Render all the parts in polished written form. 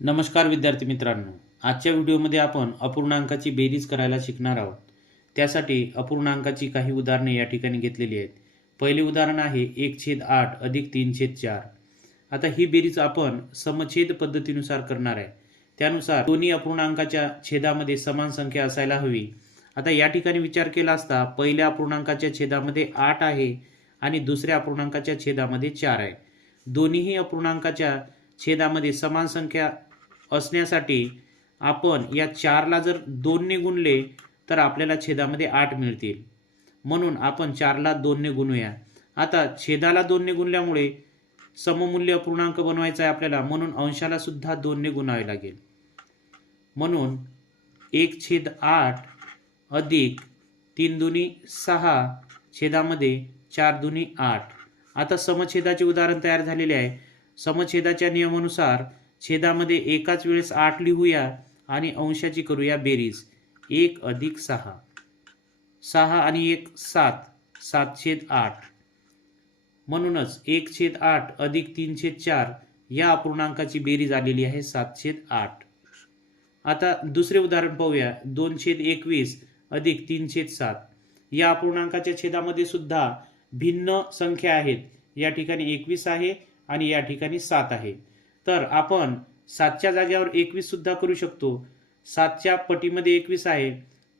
नमस्कार विद्यार्थी मित्रांनो, आजच्या व्हिडिओमध्ये आपण अपूर्णांकाची बेरीज करायला शिकणार आहोत. त्यासाठी अपूर्णांकाची काही उदाहरणे या ठिकाणी घेतलेली आहेत. पहिले उदाहरण आहे 1/8 अधिक 3/4. आता ही बेरीज आपण समछेद पद्धतीनुसार करणार आहे. त्यानुसार दोन्ही अपूर्णांकाच्या छेदामध्ये समान संख्या असायला हवी. आता या ठिकाणी विचार केला असता पहिल्या अपूर्णांकाच्या छेदामध्ये 8 आहे आणि दुसऱ्या अपूर्णांकाच्या छेदामध्ये 4 आहे. दोन्हीही अपूर्णांकाच्या छेदामध्ये समान संख्या असण्यासाठी आपण या 4ला जर 2 ने गुणले तर आपल्याला छेदामध्ये 8 मिळतील. म्हणून आपण 4ला 2 ने गुणूया. आता छेदाला 2 ने गुणल्यामुळे सममूल्य अपूर्णांक बनवायचा आहे आपल्याला, म्हणून अंशाला सुद्धा 2 ने गुणावे लागेल. म्हणून 1/8 अधिक 3 दुनी 6 छेदामध्ये 4 दुनी 8. आता समछेदाचे उदाहरण तयार झालेले आहे. समछेदाच्या नियमानुसार छेदामध्ये एकाच वेळेस 8 लिहूया आणि अंशाची करूया बेरीज. 1 अधिक 6, 6 आणि 1 7, 7/8. म्हणूनच 1/8 अधिक 3/4 या अपूर्णांकाची बेरीज आलेली आहे 7/8. आता दुसरे उदाहरण पाहूया. 2/21 अधिक 3/7. या अपूर्णांकाच्या छेदामध्ये सुद्धा भिन्न संख्या आहेत. या ठिकाणी 21 आहे आणि या ठिकाणी 7 आहे. तर आपण 7च्या जागेवर 21 सुद्धा करू शकतो. 7च्या पटीमध्ये 21 आहे,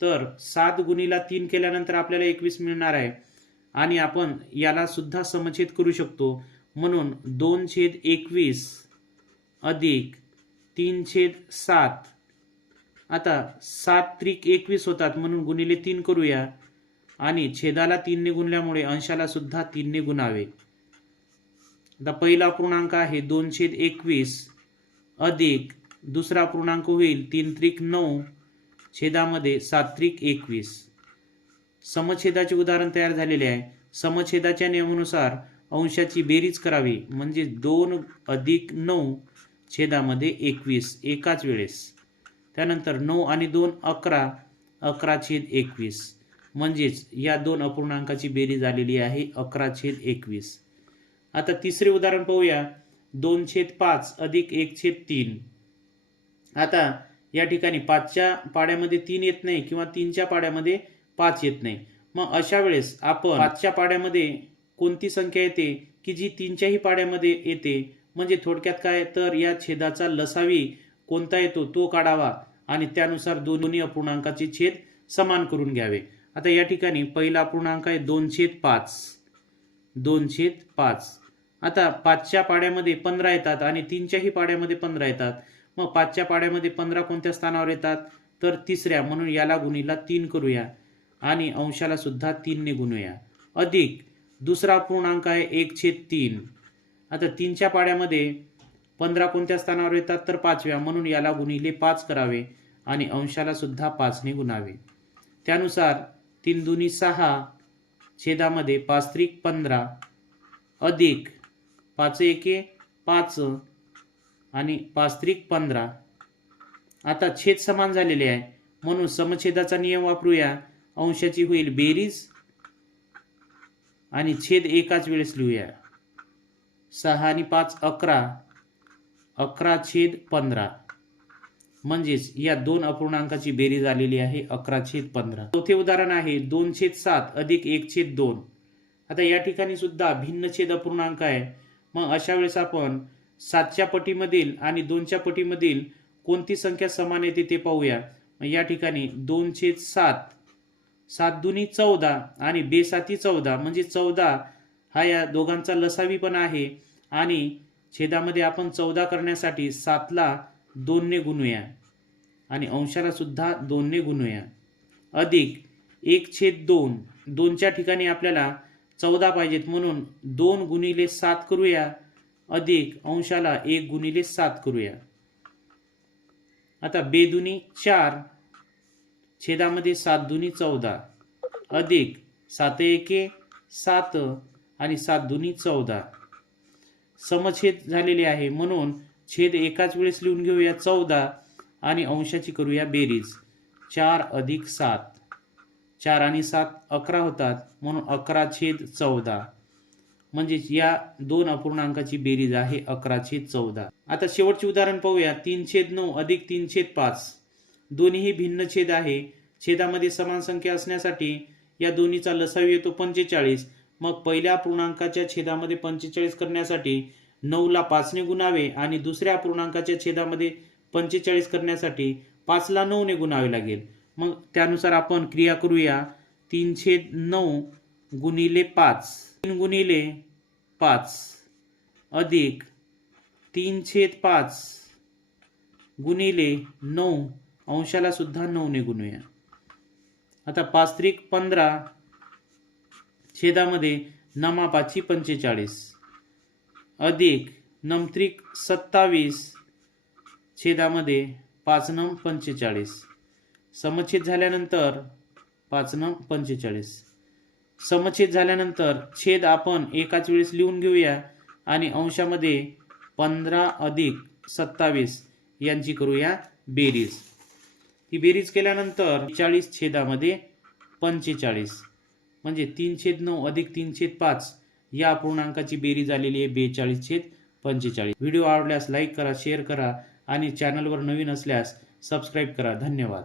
तर 7 गुणीला 3 केल्यानंतर आपल्याला 21 मिळणार आहे आणि आपण याला सुद्धा समछेद करू शकतो. म्हणून 2/21 अधिक 3/7. आता 7 त्रिक 21 होतात, म्हणून गुणिले 3 करूया आणि छेदाला 3 ने गुणल्यामुळे अंशाला सुद्धा 3 ने गुणावे. आता पहिला अपूर्णांक आहे 2/21 अधिक दुसरा अपूर्णांक होईल 3 त्रिक 9 छेदामध्ये 7 त्रिक 21. समछेदाचे उदाहरण तयार झालेले आहे. समछेदाच्या नियमानुसार अंशाची बेरीज करावी, म्हणजे 2 अधिक 9 छेदामध्ये 21 एकाच वेळेस. त्यानंतर 9 आणि 2 11, 11/21. म्हणजेच या दोन अपूर्णांकाची बेरीज आलेली आहे 11/21. आता तिसरे उदाहरण पाहूया. 2/5 अधिक 1/3. आता या ठिकाणी 5च्या पाड्यामध्ये 3 येत नाही किंवा 3च्या पाड्यामध्ये 5 येत नाही. मग अशा वेळेस आपण 5च्या पाड्यामध्ये कोणती संख्या येते की जी 3च्याही पाड्यामध्ये येते. म्हणजे थोडक्यात काय, तर या छेदाचा लसावी कोणता येतो तो काढावा आणि त्यानुसार दोन्ही अपूर्णांकाचे छेद समान करून घ्यावे. आता या ठिकाणी पहिला अपूर्णांक आहे 2/5. 2/5. आता 5च्या पाड्यामध्ये 15 येतात आणि 3च्याही पाड्यामध्ये 15 येतात. मग 5च्या पाड्यामध्ये 15 कोणत्या स्थानावर येतात, तर तिसऱ्या, म्हणून याला गुणीला 3 करूया आणि अंशाला सुद्धा 3 ने गुणूया. अधिक दुसरा अपूर्णांक आहे 1/3. आता 3च्या पाड्यामध्ये 15 कोणत्या स्थानावर येतात, तर 5व्या, म्हणून याला गुणिले 5 करावे आणि अंशाला सुद्धा 5 ने गुणावे. त्यानुसार 3 दुनी 6 छेदामध्ये 5 त्रिक 15 अधिक 5 एके 5 आणि 5 त्रिक 15. आता छेद समान झालेले आहे, म्हणून समछेदाचा नियम वापरूया. अंशाची होईल बेरीज आणि छेद एकाच वेळेस लिहूया. 6 आणि 5 11, 11/15. म्हणजेच या दोन अपूर्णांकाची बेरीज आलेली आहे 11/15. चौथे उदाहरण आहे 2/7 अधिक 1/2. आता या ठिकाणी सुद्धा भिन्न छेद अपूर्णांक आहे. मग अशा वेळेस आपण 7च्या पटीमधील आणि 2च्या पटीमधील कोणती संख्या समान येते ते पाहूया. या ठिकाणी 2/7, 7 दुनी 14 आणि 2/7 14, म्हणजे 14 हा या दोघांचा लसावी पण आहे आणि छेदामध्ये आपण 14 करण्यासाठी 7ला 2 ने गुणूया आणि अंशाला सुद्धा 2 ने गुणूया. अधिक 1/2. 2च्या ठिकाणी आपल्याला 14 पाहिजेत, म्हणून 2 गुणिले 7 करूया अधिक अंशाला 1 गुणिले 7 करूया. आता 2 दुनी 4 छेदामध्ये 7 दुनी 14 अधिक 7 एके 7 आणि 7 दुनी 14. समछेद झालेले आहे, म्हणून छेद एकाच वेळेस लिहून घेऊया 14 आणि अंशाची करूया बेरीज. 4 अधिक 7, 4 आणि 7 11 होतात, म्हणून 11/14. म्हणजेच या दोन अपूर्णांकाची बेरीज आहे 11/14. आता शेवटचे उदाहरण पाहूया. 3/9 अधिक 3/5. दोन्हीही भिन्न छेद आहे. छेदामध्ये समान संख्या असण्यासाठी या दोन्हीचा लसावी येतो 45. मग पहिल्या अपूर्णांकाच्या छेदामध्ये 45 करण्यासाठी 9 ला 5 ने गुणावे आणि दुसऱ्या अपूर्णांकाच्या छेदामध्ये 45 करण्यासाठी 5 ला 9 ने गुणावे लागेल. मग त्यानुसार आपण क्रिया करूया. 3/9 गुणिले 5, 3 गुणिले 5 अधिक 3/5 गुणिले 9, अंशाला सुद्धा 9 ने गुणूया. आता 5×3=15 छेदामध्ये नमापाची 45 अधिक 9×3=27 छेदामध्ये 5×9=45. समछेद झाल्यानंतर 5×9=45. समछेद झाल्यानंतर छेद आपण एकाच वेळेस लिहून घेऊया आणि अंशामध्ये 15 अधिक 27 यांची करूया बेरीज. ही बेरीज केल्यानंतर 40 छेदामध्ये 45 म्हणजे 3/9 अधिक 3/5 या अपूर्णांकाची बेरीज आलेली आहे 42/45. व्हिडिओ आवडल्यास लाईक करा, शेअर करा आणि चॅनलवर नवीन असल्यास सबस्क्राईब करा. धन्यवाद.